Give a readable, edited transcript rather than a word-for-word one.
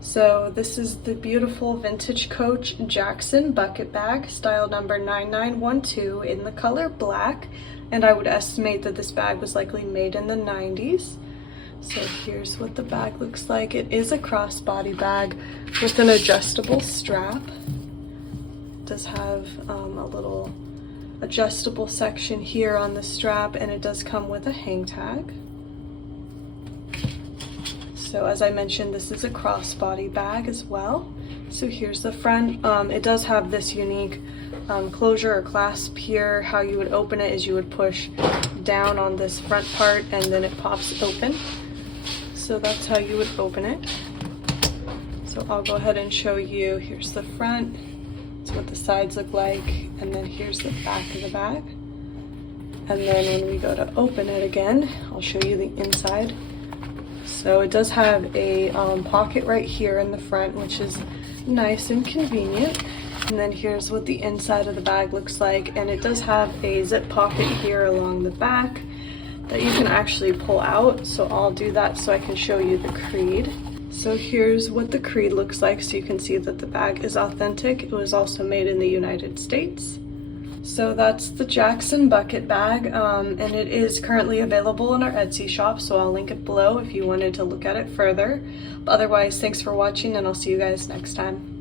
So this is the beautiful vintage Coach Jackson bucket bag, style number 9912 in the color black. And I would estimate that this bag was likely made in the 90s. So here's what the bag looks like. It is a crossbody bag with an adjustable strap. It does have a little adjustable section here on the strap, and it does come with a hang tag. So as I mentioned, this is a crossbody bag as well. So here's the front. It does have this unique closure or clasp here. How you would open it is you would push down on this front part and then it pops open. So that's how you would open it. So I'll go ahead and show you. Here's the front. That's what the sides look like. And then here's the back of the bag. And then when we go to open it again, I'll show you the inside. So it does have a pocket right here in the front, which is nice and convenient. And then here's what the inside of the bag looks like. And it does have a zip pocket here along the back that you can actually pull out. So I'll do that so I can show you the creed. So here's what the creed looks like, so you can see that the bag is authentic. It was also made in the United States. So that's the Jackson bucket bag, and it is currently available in our Etsy shop, so I'll link it below if you wanted to look at it further. But otherwise, thanks for watching, and I'll see you guys next time.